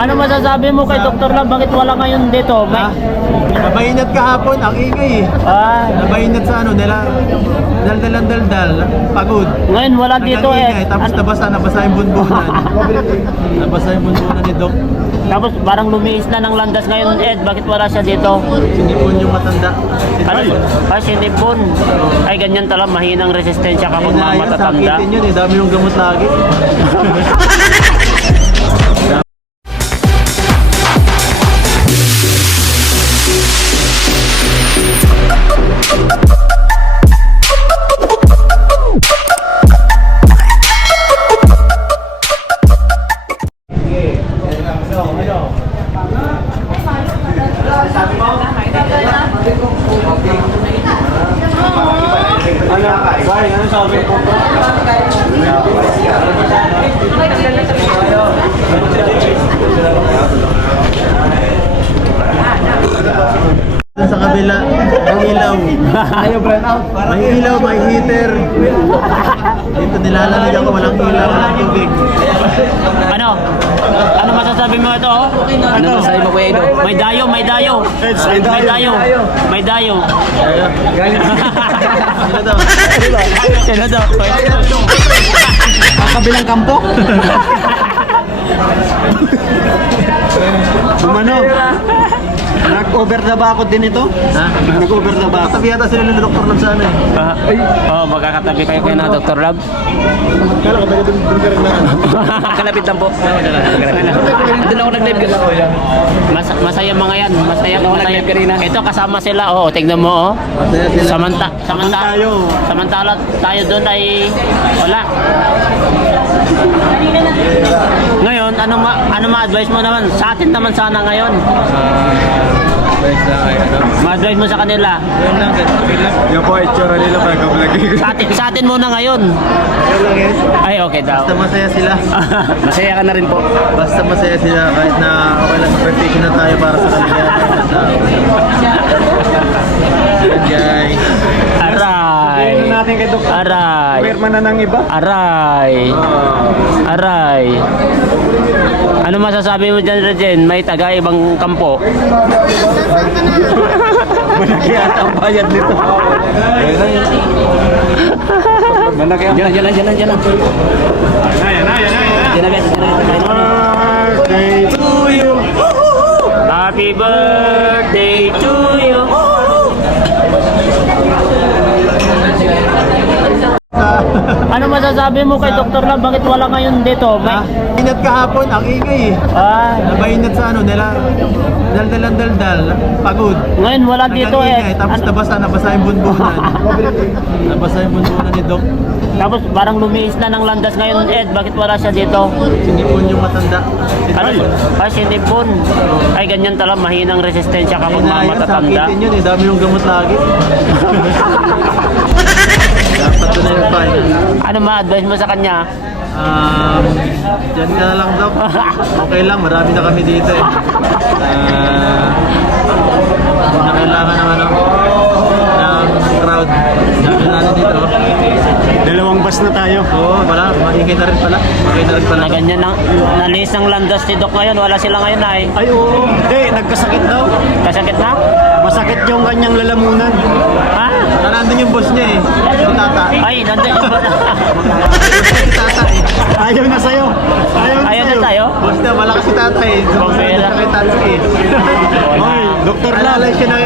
Ano masasabi mo kay Dr. Love? Bakit wala ngayon dito? Nabainat kahapon, ang ingay eh. Nabainat sa ano, dal, pagod. Ngayon wala dito eh. Tapos nabasa yung bunbunan. Nabasa yung bunbunan ni Doc. Tapos parang lumiis na ng landas ngayon, Ed. Bakit wala siya dito? Sinipon yung matanda. Sinipon. Ay, ganyan talaga. Mahinang resistensya kapag mga matatanda. Sakitin yun eh. Dami yung gamot lagi. Sa kabila, may ilaw. May ilaw, may heater. Dito nilalamig ako, walang ilaw, walang tubig. Ano? Ano masasabi mo ito? Ano masasabi mo kuya Ido? May dayo. May dayo. Sino daw? Ang kabilang kampo? Umano? Nag-over na ba ako din ito? Ha? Nag-over na ba ako? Katabi yata sila ng Dr. Love sana eh. Oo, magkakatabi kayo na Dr. Love. Kala ko taga doon ka rin na. Kalapit lang po. Doon ako nag-live masaya mga yan. Masaya. Ito kasama sila. Oo, tignan mo. Samantala tayo doon ay wala. Ngayon, ano ma-advise mo naman? Sa atin naman sana ngayon. Ma-advise mo sa kanila. Yung po, itsura nila pag-vlog. Sa atin muna ngayon. Ay, okay daw. Basta masaya sila. Masaya ka na rin po. Basta masaya sila kahit na okay lang perfection na tayo para sa kanila. Guys. Aray. Natin kay Dr. Aray. Pirma na ng iba. Aray. Ano masasabi mo dyan, Rejen? May taga-ibang kampo. Malaki ata ang bayad nito. Malaki ang Diyan lang. Diyan na. birthday to you. Happy birthday to you. Ano masasabi mo kay Dr. Love? Bakit wala ngayon dito? Inat kahapon, ang ingay eh. Nabainat sa ano, dal, pagod. Ngayon wala dito eh. Tapos nabasa yung bunbunan. Nabasa yung bunbunan ni Doc. Tapos parang lumiis na ng landas ngayon, Ed. Bakit wala siya dito? Sinipon yung matanda. Sinipon. Ay, ganyan talaga. Mahinang resistensya kapag mga matatanda. Sakitin yun eh. Dami yung gamot lagi. Dapat doon na yung final. Ano ma-advise mo sa kanya? Diyan ka na lang, Doc. Okay lang, marami na kami dito eh. Hindi na kailangan ng crowd. Sabi natin dito. Dalawang bus na tayo. Oo, wala. Maingay na rin pala. Na ganyan na, nalis ng landas si Doc ngayon. Wala sila ngayon ay. Ay, oo. Hindi, nagkasakit daw. Kasakit na? Masakit yung kanyang lalamunan. Ha? Nandun yung boss niya eh. Si Tata. Ay, nandun yung Si Tata eh. Ayaw na sa'yo. Ayaw na tayo? Boss na, malakas si Tata eh. Sumasunod sa kay Tatsuki eh. Oy, Dr. Lab. Alalay siya na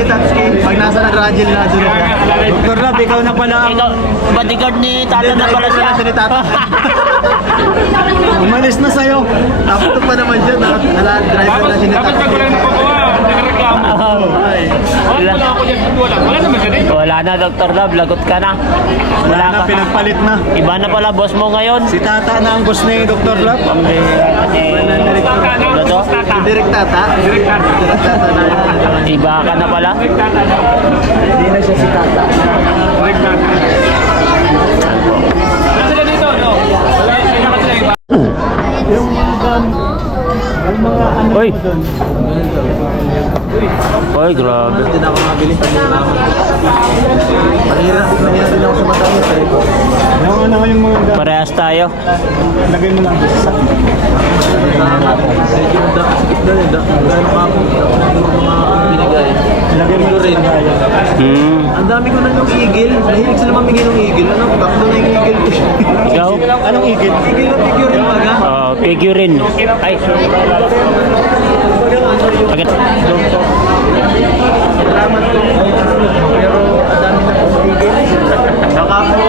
yung Tatsuki. Pag nasa nag-ragil na doon siya. Dr. Lab, ikaw na pala ang... Ikaw, bodyguard ni Tata na pala siya. Ni Tata. Umalis na sa'yo. Tapos pa naman siya. Driver na siya ni Tatsuki. Wala na, Dr. Love. Lagot ka na. Wala na, pinagpalit na. Iba na pala boss mo ngayon. Si Tata na ang boss ni Dr. Lab. Direct Tata. Direct Tata na. Iba ka na pala. Hindi na siya si Tata. Direct Tata. Sila dito, no? Yung mga ano Uy. doon. Oy, grabe. Hindi na ako mabili sa mga naman. Mahirap din ako sa Batangas eh. Yung ano yung mga... Parehas tayo. Lagay mo lang sa Ang dami ko na ng eagle. Mahilig sila mamigay ng eagle. Ano? Tatlo na yung eagle ko. Ikaw? Anong eagle? Eagle na figurine baga. Figurine. Ay. Agad. Salamat po. Pero ang dami na po eagle. Baka po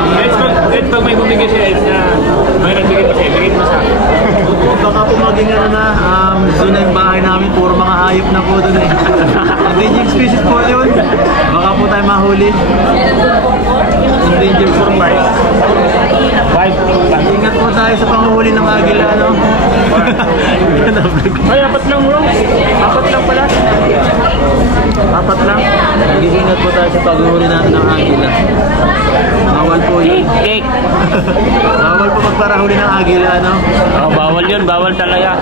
tayo Kahit pag may bumigay si Ed na may nagbigay pa siya, bigay mo sa akin. baka po maging ano na, doon na yung bahay namin, puro mga hayop na po doon eh. Endangered species po yun. Baka po tayo mahuli. Endangered for life. Ingat po tayo sa panguhuli ng agila, ano? Ay, apat lang bro. Apat lang pala. Apat lang. Ingat po tayo sa paghuhuli natin ng agila. Bawal po yun. Cake. Bawal po magparahuli ng agila, ano? Bawal yun. Bawal talaga.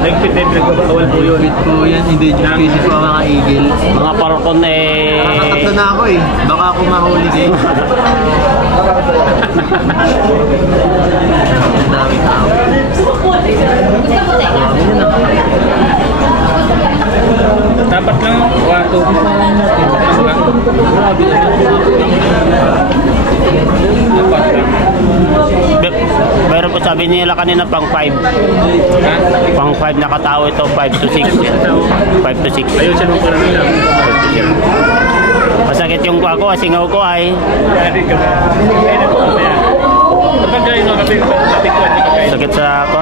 Nagpit din, nagbabawal po yun. Bit po yan, endangered species po ang mga eagle. Mga palkon eh. Nakatatlo na ako eh. Baka ako mahuli kayo. Ang dami tao. Dapat lang, 1, 2. Meron po sabi nila kanina pang 5. Pang 5 na katao ito, 5 to 6. 5 to 6. Ayusin mo para nila. Masakit yung ako, singaw ko ay. Pwede ka ba? Pwede po ba yan? Kapag gawin mo, kapag ko, hindi ka kain. Sakit sa ako.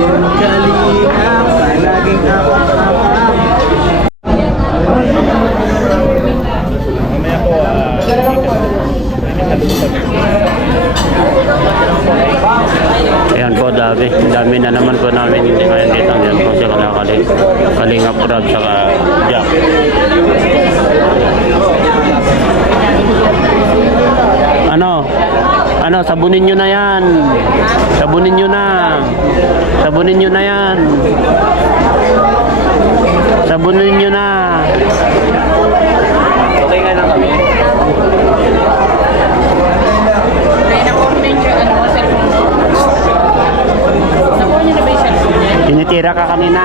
Yung kalingap, palaging kapag-kapag. Mamaya po, Ayan po, dami. Dami na naman po namin hindi ngayon dito. Ayan po siya kalingap crab saka jack. Ano, sabunin nyo na yan. Sabunin nyo na. Sabunin nyo na yan. Sabunin nyo na. okay nga lang kami. Tinitira ka kanina.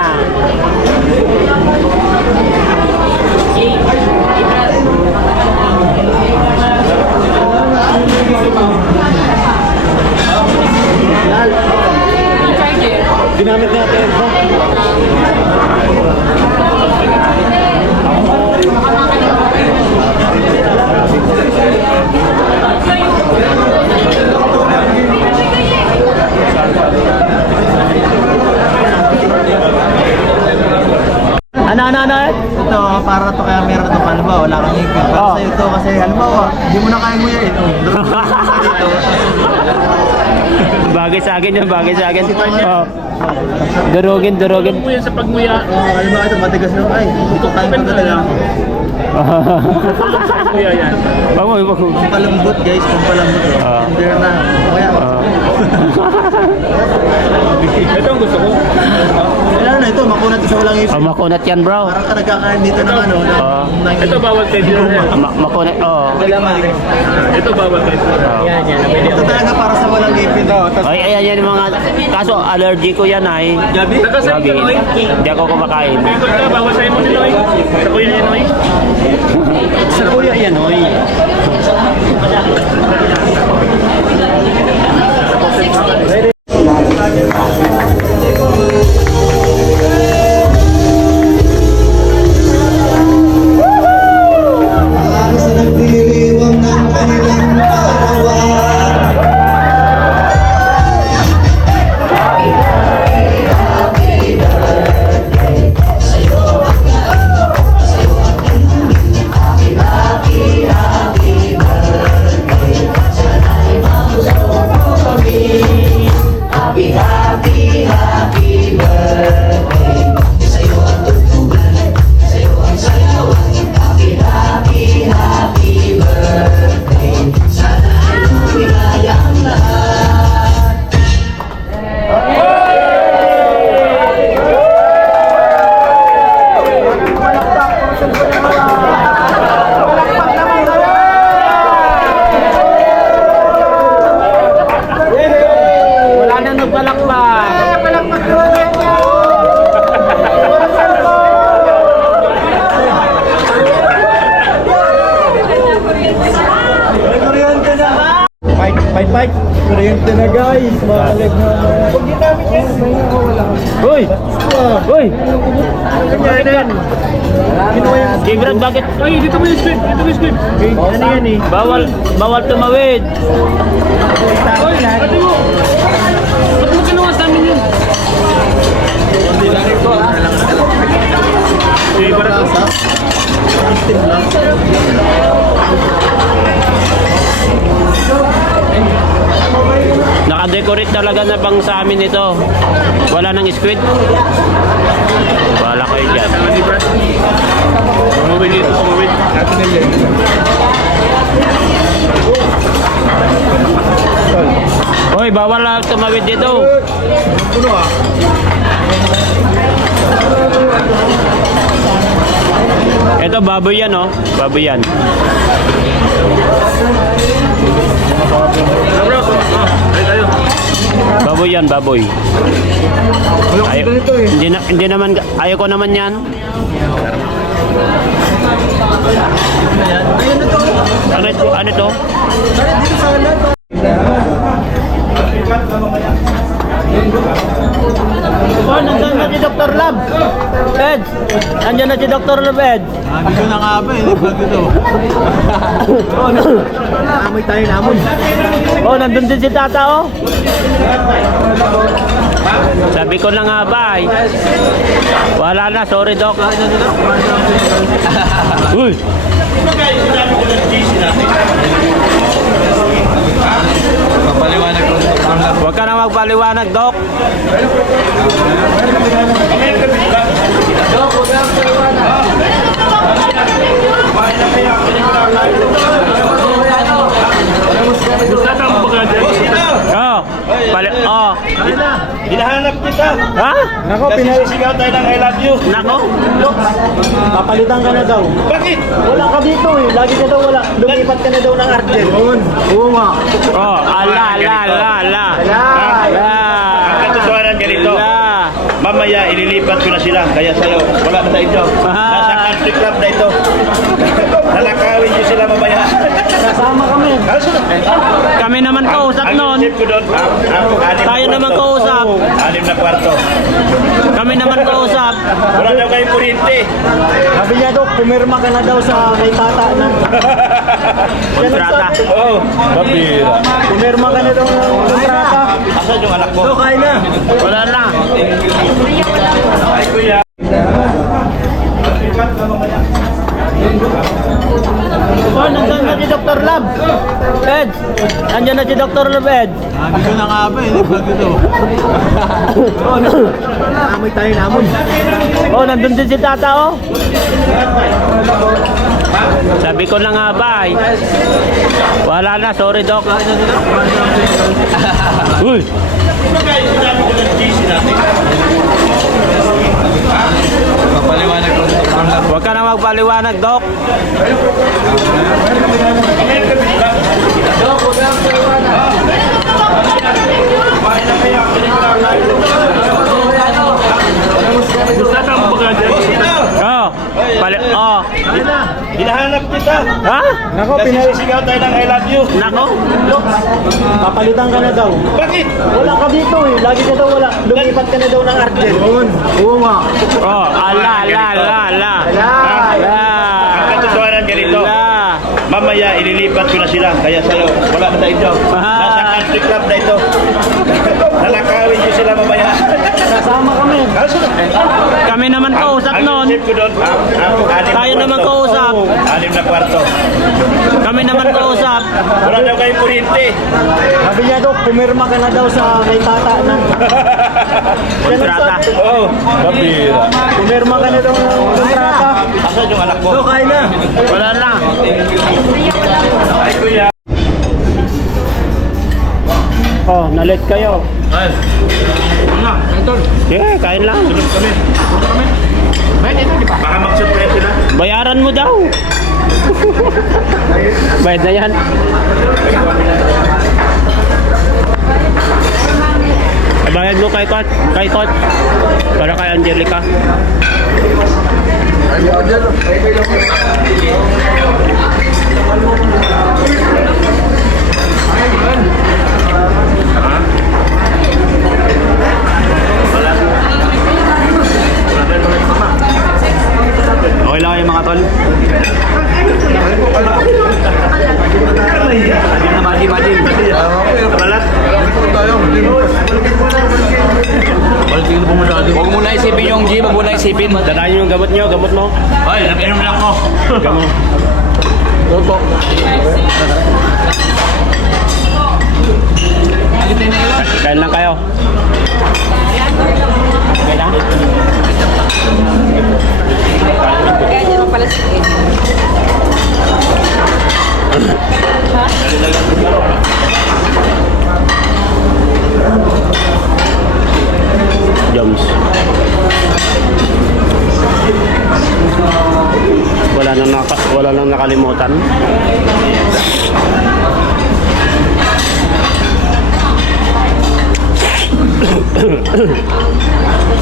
Ginamit natin. Ano? Ito, para to kaya meron ito, ano ba, wala kang ipin. Para Oh. sa'yo ito, kasi halimbawa, hindi mo na kaya mo yan. Dito. Bagay sa akin yan, bagay sa akin. Oh. Durugin. Mo yan sa pagmuya. Halimbawa ito, matigas na, ay, ito kaya mo talaga. Pagmuya yan. Wag. Pampalambot guys, pampalambot. Tender na. Kaya, Ito ang gusto ko. lalo na ito, makunat sa walang ipin. Makunat yan, bro. Parang ka nagkakain dito ng ano, ng Ito bawal kayo dito. Makunat, oh. Ito bawal kayo dito. Ito talaga para sa walang ipin. Ay, ayan yan yung mga, kaso allergy ko yan ay. Gabi? Nakasabi Gabi, ka, Noy. hindi ako kumakain. Ikot ka, bawal sa'yo mo ni Noy. Sa kuya niya, Noy. Sa kuya yan, oy. Sa nagdiriwang ng kanilang parawan. Fight. Kuryente na guys. Makalig na. Huwag ginamit yan. Uy! Uy! Ganyan. Kinuha yan. Brad, bakit? Ay, dito mo yung squid. Dito mo yung squid. Ano yan eh? Bawal tumawid. Oy, ate mo. Ba't mo kinuha sa amin yun? Okay, para sa Nakadecorate talaga na pang sa amin ito. Wala nang squid. Wala kayo dyan. Di Brad. Umuwi dito, umuwi. Ate nila. Hoy, bawal lang tumawid dito. puno ah. Ito, baboy yan, oh. Baboy yan. Bro, ay tayo. Baboy yan, baboy. Walang Ay, ganito eh. hindi naman, ayaw ko naman yan. Ano to? Dito sa lahat. Oh, nandiyan na si Dr. Lab. Ed, nandiyan na si Dr. Lab, Ed. Dito na nga ba eh. Nagbago dito. Amoy tayo namon. Oh, nandun din si Tata, oh. Sabi ko na nga ba, eh. Wala na, sorry, Doc. Uy! Papaliwanag ko. Huwag ka na magpaliwanag, Doc. Tatang mo ka dyan. Oh, Hinahanap kita. ha? Nako, Kasi sisigaw tayo ng I love you. Nako. papalitan ka na daw. Bakit? Wala ka dito eh. Lagi ka daw wala. Lumipat ka na daw ng Argel. Oo nga. Oh, ala. Ang katotohanan ganito. Mamaya ililipat ko na sila. Kaya sa'yo, wala na tayo. Nasa country club na ito. Nalakawin nyo sila mamaya. Kasama kami. Kami naman kausap Ang nun. isip ko doon, Tayo naman kausap. 6 na kwarto. Kami naman kausap. Wala daw kayong kuryente. Sabi niya daw, pumirma ka na daw sa kay tata na. Kontrata. Oo, mabira. Pumirma ka na daw ng kontrata. Asan yung anak mo? Kain na. Wala na. Ay, kuya. Oh, nandiyan na si Dr. Lab. Ed, nandiyan na si Dr. Lab, Ed. Dito na nga ba eh. Nagbago dito. Amoy tayo namon. Oh, nandun din si Tata, oh. Sabi ko na nga ba, eh. Wala na, sorry, Doc. Uy! Papaliwanag ko. Huwag ka na magpaliwanag, Doc. Tatang mo ka dyan. Oh, Hinahanap kita. ha? Nako, Kasi sisigaw tayo ng I love you. Nako. papalitan ka na daw. Bakit? Wala ka dito eh. Lagi ka daw wala. Lumipat ka na daw ng Argel. Oo nga. Oh, ala. Ang katotohanan ganito. Mamaya ililipat ko na sila. Kaya sa'yo, wala na tayo. Nasa country club na ito. Nalakawin nyo sila mamaya. Kasama kami. Kami naman kausap Ang nun. isip ko doon, Tayo naman kausap. 6 na kwarto. Kami naman kausap. Wala daw kayong kuryente. Sabi niya daw, pumirma ka na daw sa kay tata na. Kontrata. Oo, mabira. Pumirma ka na daw ng kontrata. Asan yung anak mo? Kain na. Wala na. Ay, kuya. Oh, nalit kayo. Ay, wala. Antol. Sige, kain lang. Tulog kami. Baka mag-surprise sila. Bayaran mo daw. Bayad na yan. Bayad mo kay Tot. Kay Tot. Para kay Angelica. isipin yung G, wag mo na isipin. Dadahin yung gamot nyo, gamot mo. Ay, napinom na ako. Gamot. Opo. Kain lang kayo. Okay lang? Kaya naman pala si Joms. Wala nang nakalimutan.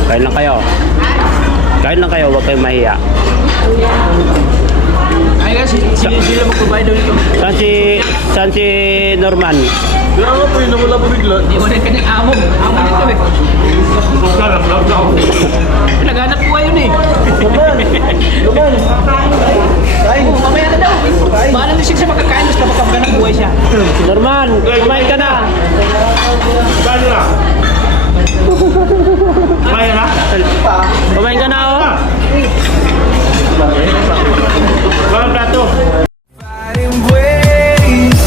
Kain lang kayo. Kain lang kayo, huwag kayong mahiya. Ay guys, sila magpapayad daw nito. Saan si Norman? Kaya nga po yun, nawala po bigla. Hindi mo na kanyang amog. Amog nito eh. Naghanap ko yun eh. Oh, mamaya na daw. Bahala na siya sa magkakain, basta magkakaganang buhay siya. Norman, kumain ka na. Paano na? Kaya na? Kumain ka na, oh. Parang plato. Finding ways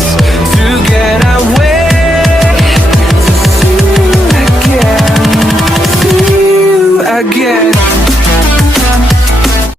to get away, to see you again, see you again.